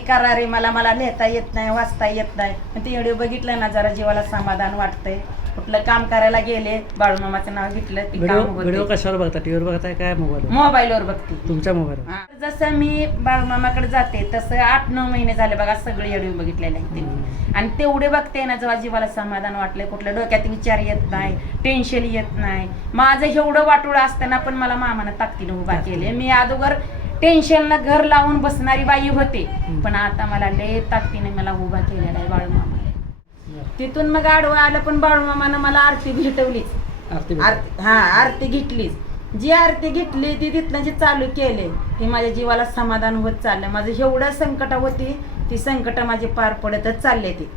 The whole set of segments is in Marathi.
करा रे, मला मला लिहिता येत नाही, वाचता येत नाही. पण ते व्हिडिओ बघितलं ना, जरा जीवाला समाधान वाटतंय. कुठलं काम करायला गेले, बाळूमामाचं नाव घेतलं की काम होतं. व्हिडिओ कशावर बघता? टीव्हीवर बघताय काय मोबाईलवर बघते? तुमच्या मोबाईलवर. जसं मी बाळूमामाकडे जाते तसं 8-9 महिने झाले बघा सगळे व्हिडिओ बघितलेले आहेत. आणि तेवढे बघते ना, जेव्हा जीवाला समाधान वाटलंय, कुठल्या डोक्यात विचार येत नाही, टेन्शन येत नाही. माझं एवढं वाटोळं असताना पण मला मामानं ताकदीनं उभा केले. मी अगोदर टेन्शनला घर लावून बसणारी बाई होते, पण आता मला लय ताकदीने मला उभा केलेला आहे बाळूमामा. तिथून मग आडवं आलं, पण बाळूमामानं मला आरती भेटवलीच. आरती घेतलीच. जी आरती घेतली ती तिथनं जी चालू केले ती माझ्या जीवाला समाधान होत चाललं. माझं एवढं संकट होती, ती संकट माझे पार पडतच चालले. ती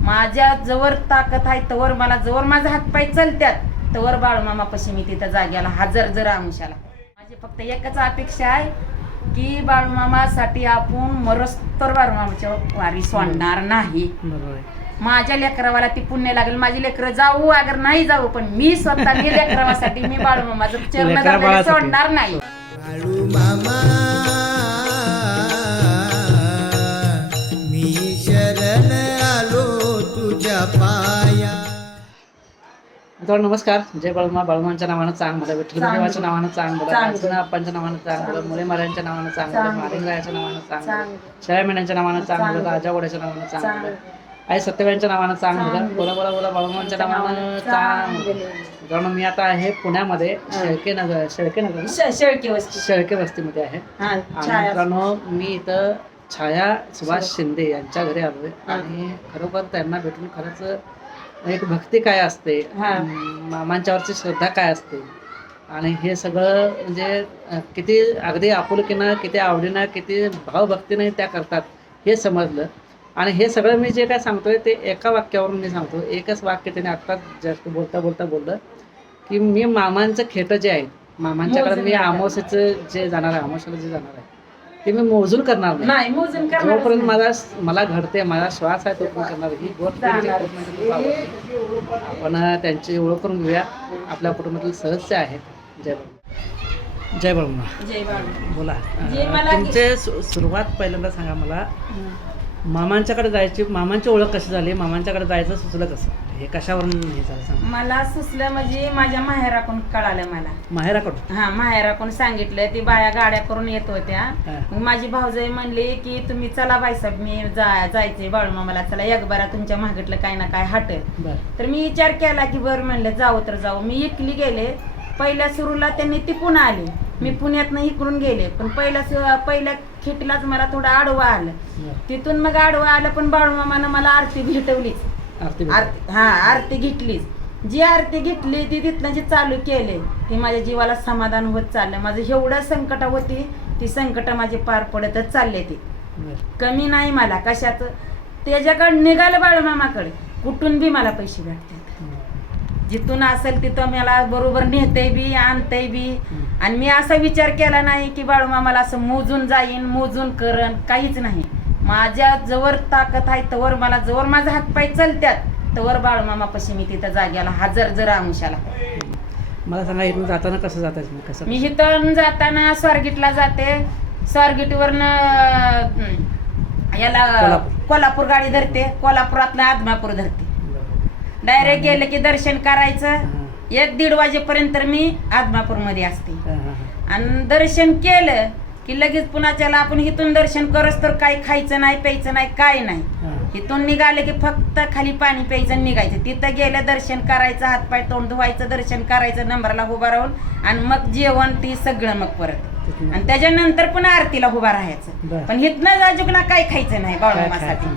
माझ्या जवळ ताकद आहे तवर, मला जवळ माझा हातपाय चालत्यात तवर बाळूमामापाशी मी तिथं जाग्याला हजर जर अंशाला. माझी फक्त एकच अपेक्षा आहे की बाळूमामासाठी आपण मरस्तर बाळूमामाच्या वारी सोडणार नाही. माझ्या लेकरावाला ती पुण्य लागेल. माझी लेकरं जाऊ अगर नाही जाऊ, पण मी स्वतः मी लेकरावासाठी मी बाळूमामाचं चरण सोडणार नाही. बाळूमामा मी शरण आलो तुझ्या पाया. तर नमस्कार. जय बाळूमा. बाळूमांच्या नावानं चांग मला, विठ्ठलदेवाच्या नावानं चांग मला, अप्पांच्या नावानं चांग मला, मुले महाराजांच्या नावानं चांग मला, मारिंगरायाच्या नावानं चांग मला, शेळ्यामेंढ्यांच्या नावानं चांग मला, राजावड्याच्या नावानं चांग मला, आई सत्यवाईंच्या नावानं चांग मला, बोला बोला बोला बाळूमांच्या नावानं चांग. कारण मी आता आहे पुण्यामध्ये शेळके वस्तीमध्ये आहे. आणि मित्रांनो, मी इथं छाया सुभाष शिंदे यांच्या घरी आलोय. आणि खरोखर त्यांना भेटून खरंच एक भक्ती काय असते, मामांच्यावरची श्रद्धा काय असते, आणि हे सगळं म्हणजे किती अगदी आपुलकीनं, किती आवडीनं, किती भावभक्तीनं त्या करतात हे समजलं. आणि हे सगळं मी जे काय सांगतोय ते एका वाक्यावरून मी सांगतो. एकच वाक्य त्याने आत्ताच जास्त बोलता बोललं की मी मामांचं खेटं जे आहे, मामांच्याकडे मी अमावस्येचं जे जाणार आहे, अमावस्याला जे जाणार आहे ते मी मोजून करणार नाही. जोपर्यंत मला घडते, माझा श्वास आहे तोपर्यंत करणार. ही गोष्ट आपण त्यांची ओळख करून घेऊया. आपल्या कुटुंबातील सदस्य आहेत. जय बाळूमा. बोला, तुमचे सुरुवात पहिल्यांदा सांगा मला. मामांच्याकडे जायची, मामांची ओळख कशी झाली, मामांच्याकडे जायचं सुचलं कसं, हे कशावरून हे झालं सांग. मला सुचलं म्हणजे माझ्या माहेराकडून कळालं. मला माहेराकडून? माहेराकडून सांगितलं. ती बाया गाड्या करून येत होत्या. मग माझी भाऊजाई म्हणली की तुम्ही चला बाईसाहेब, मी जायचंय बाळूमामाला, चला एक बारा तुमच्या मागटलं काय ना काय हटल. तर मी विचार केला की बरं म्हणलं जाऊ तर जाऊ. मी इकली गेले. पहिल्या सुरूला त्यांनी टिपून आले, मी पुण्यातनं इकडून गेले. पण पहिल्या खेटीलाच मला थोडं आडवं आलं. तिथून मग आडवं आलं, पण बाळूमामानं मला आरती भेटवलीच. आरती घेतलीच. जी आरती घेतली ती तिथनं जी चालू केले ती माझ्या जीवाला समाधान होत चाललं. माझं एवढं संकट होती, ती संकट माझे पार पडतच चालले. ती कमी नाही मला कशात. त्याच्याकडे निघालं बाळूमामाकडे, कुठून बी मला पैसे भेटतात. जिथून असेल तिथं मला बरोबर नेते बी, आणते बी. आणि मी असा विचार केला नाही की बाळूमामाला असं मोजून जाईन, मोजून करण, काहीच नाही. माझ्या जवळ ताकद आहे तवर, मला जवळ माझा हातपाय चालत्यात तवर बाळूमामापाशी मी तिथं जाग्याला हजर जर अंशाला. मला सांगा, इथून जाताना कसं जाताय कसं? मी इथून जाताना स्वारगेटला जाते. स्वारगेटवरनं याला कोल्हापूर गाडी धरते, कोल्हापुरातलं आदमापूर धरते. डायरेक्ट गेलं की दर्शन करायचं. 1-1:30 वाजेपर्यंत मी आदमापूर मध्ये असते. आणि दर्शन केलं की लगेच पुण्याच्याला आपण इथून दर्शन करस तर काही खायचं नाही, प्यायचं नाही, काय नाही. इथून निघाले की फक्त खाली पाणी प्यायचं, निघायचं. तिथं गेलं दर्शन करायचं, हातपाय तोंड धुवायचं, दर्शन करायचं नंबरला उभा राहून, आणि मग जेवण ती सगळं मग परत. आणि त्याच्यानंतर पुन्हा आरतीला उभा राहायचं. पण इथनं जाजूकला काय खायचं नाही बाळूमामासाठी.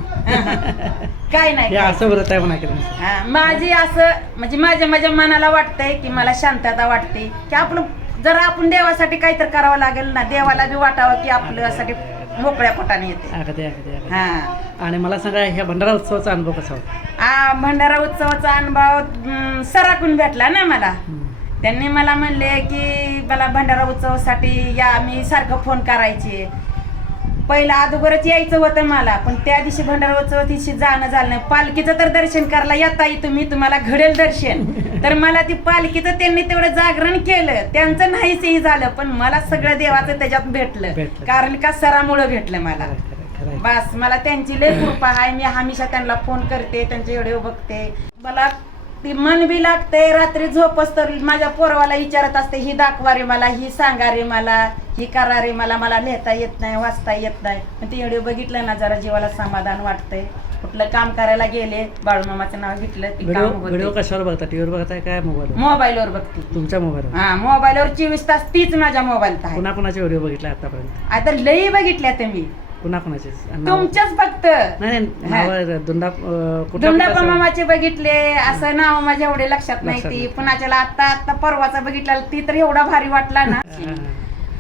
काय नाही असं व्रत आहे म्हणा. माझी असं म्हणजे माझ्या मनाला वाटतंय की मला शांतता वाटते की आपलं जरा आपण देवासाठी काहीतरी करावं लागेल ना. देवाला बी वाटावं की आपल्यासाठी मोकळ्या पोटाने येते. आणि मला सांगा, ह्या भंडारा उत्सवाचा अनुभव कसा होता? भंडारा उत्सवाचा अनुभव सराकून भेटला ना मला. त्यांनी मला म्हणले की मला भंडारा उत्सवासाठी या, मी सारखं फोन करायचे. पहिला अगोदरच यायचं होतं मला, पण त्या दिवशी भंडारा उत्सव दिवशी जाणं झालं नाही. पालखीचं तर दर्शन करायला येता तुम्ही, तुम्हाला घडेल दर्शन. तर मला ती पालखीचं त्यांनी तेवढं जागरण केलं, त्यांचं नाहीच झालं, पण मला सगळं देवाचं त्याच्यात भेटलं. कारण का सरामुळं भेटलं मला. खरं आहे. बस मला त्यांची लय कृपा आहे. मी हमेशा त्यांना फोन करते, त्यांचे व्हिडिओ बघते. मला ती मन बी लागते. रात्री झोपच तर माझ्या पोरवाला विचारत असते, ही दाखवा रे मला, ही सांगा रे मला, ही करा रे मला. मला लिहिता येत नाही, वाचता येत नाही. पण ती व्हिडिओ बघितलं ना जरा जीवाला समाधान वाटतंय. कुठलं काम करायला गेले, बाळूमामाचं नाव घेतलं ती काम व्हिडिओ होते. कशावर बघता? टीव्हीवर बघताय काय मोबाईलवर? मोबाईलवर बघते. तुमच्या मोबाईलवर? हा, मोबाईलवर 24 तास तीच माझ्या मोबाईलत आहे. कुणाकुणाचे व्हिडिओ बघितले आतापर्यंत? आता लई बघितल्या तुम्ही, कुणाकुणाचे? तुमच्याच फक्त नाही दुंडा मामाचे बघितले. असं नाव माझ्या एवढे लक्षात नाही. ती पुण्याच्याला आता परवाचा बघितला, ती तर एवढा भारी वाटला ना.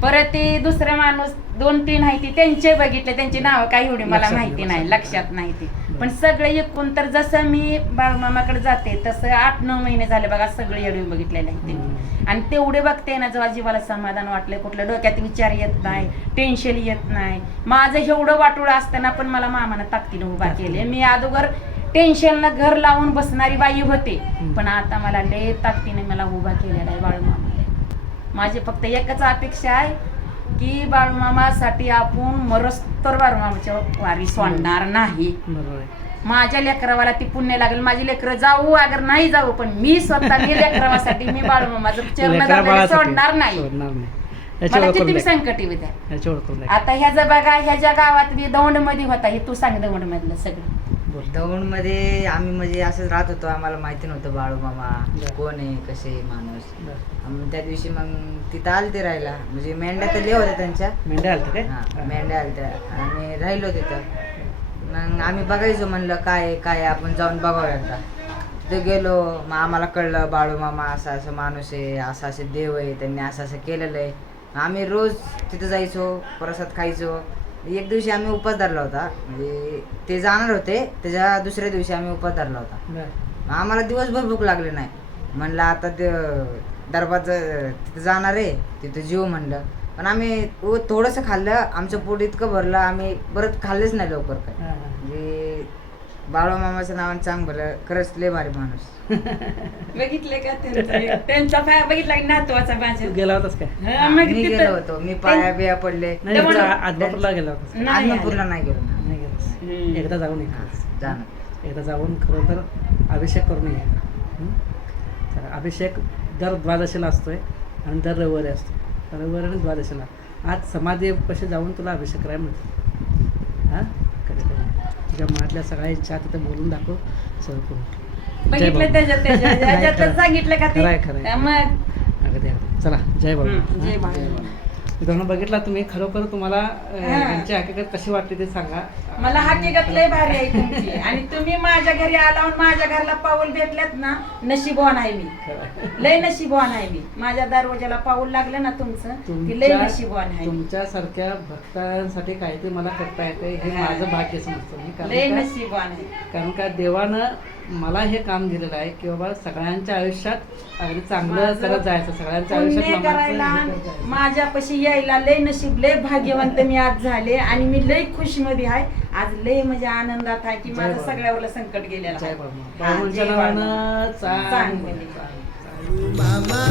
परत ते दुसरे माणूस 2-3 आहे ती, त्यांचे बघितले. त्यांची नाव काही एवढी मला माहिती नाही, लक्षात नाही ती. पण सगळे एकूण तर जसं मी बाळूमामाकडे जाते तसं 8-9 महिने झाले बघा सगळे व्हिडिओ बघितलेले आहेत. आणि तेवढे बघते ना जेव्हा जीवाला समाधान वाटले. कुठलं डोक्यात विचार येत नाही, टेन्शन येत नाही. माझं एवढं वाटोळं असताना पण मला मामानं ताकदीनं उभा केले. मी अगोदर टेन्शनला घर लावून बसणारी बाई होते, पण आता मला लय ताकदीने मला उभा केलेला आहे बाळूमामा. माझी फक्त एकच अपेक्षा आहे की बाळूमामासाठी आपण मरस्तर बाळूमामाच्या वारी सोडणार नाही. माझ्या लेकरावाला ती पुण्य लागेल. माझी लेकरं जाऊ अगर नाही जाऊ, पण मी स्वतः मी लेकरावासाठी मी बाळूमामाचं चरण सोडणार नाही. मला किती संकट येऊ द्या. आता ह्याचं बघा, ह्याच्या गावात बी दौंड मध्ये होता. हे तू सांग दौंड मधलं सगळं. दौंड मध्ये आम्ही म्हणजे असंच राहत होतो. आम्हाला माहिती नव्हतं बाळूमामा कोण आहे, कसे माणूस. त्या दिवशी मग तिथं आलते राहायला. म्हणजे मेंढ्या तर लय होत्या त्यांच्या. मेंढ्या आलत्या? हा, मेंढ्या आलत्या आणि राहिलो तिथं. मग आम्ही बघायचो, म्हणलं काय काय आपण जाऊन बघावं एकदा. तिथं गेलो, मग आम्हाला कळलं बाळूमामा असा असं माणूस आहे, असं असं देव आहे, त्यांनी असं असं केलेलं आहे. आम्ही रोज तिथं जायचो, प्रसाद खायचो. एक दिवशी आम्ही उपास धरला होता. म्हणजे ते जाणार होते, त्याच्या दुसऱ्या दिवशी आम्ही उपास धरला होता. आम्हाला दिवसभर भूक लागली नाही. म्हणलं आता ते दरबारचं तिथं जाणार आहे, तिथं जेव म्हणलं. पण आम्ही थोडंसं खाल्लं, आमचं पोट इतकं भरलं, आम्ही परत खाल्लेच नाही लवकर काय. म्हणजे बाळूमामाचं नावानं चांग भरलं. खरंच लय भारी माणूस. बघितले का त्यांचा बघितला नातवाचा माझ्या गेला होतास काय? मी गेलो होतो. मी पाया बिया पडले. आदमापूरला गेला होतास? आदमापूरला नाही गेलो. नाही गेलास? एकदा जाऊन जाणार. एकदा जाऊन खरं तर अभिषेक करून ये. अभिषेक दर द्वादशीला असतोय आणि दर रविवारी असतो. रविवारी आणि द्वादशीला. आज समाधीपाशी जाऊन तुला अभिषेक करायला मिळतो. हां, कधी तुझ्या मनातल्या सगळ्या इच्छा तिथे बोलून दाखव, सगळं करून. बघितलं त्याच्यात सांगितलं का ते मग. अगदी चला, जय बाबा. जय बाबा. मित्रांनो, बघितला तुम्ही. खरोखर तुम्हाला यांची हकीकत कशी वाटते ते सांगा. मला हकीकत लय भारी आहे तुमची. आणि तुम्ही माझ्या घरी आला, माझ्या घरला पाऊल भेटल्यात ना, नशीबवान आहे मी. लय नशीबवान आहे मी. माझ्या दरवाजाला पाऊल लागलं ना तुमचं, ती लय नशीबवान आहे. तुमच्यासारख्या भक्तांसाठी काहीतरी मला करता येते हे माझं भाग्य समजतं मी. लय नशीबवान आहे. कारण का देवानं मला हे काम दिलेलं आहे की बाबा सगळ्यांच्या आयुष्यात अगदी चांगलं करत जायचं. सगळ्यांच्या आयुष्यात करायला माझ्यापाशी यायला लय नशीब, लय भाग्यवंत मी आज झाले. आणि मी लय खुश मध्ये आहे आज. लय म्हणजे आनंदात आहे की माझं सगळ्यावर संकट गेलेलं आहे. बाळूमामाच्या नावानं चांग मामा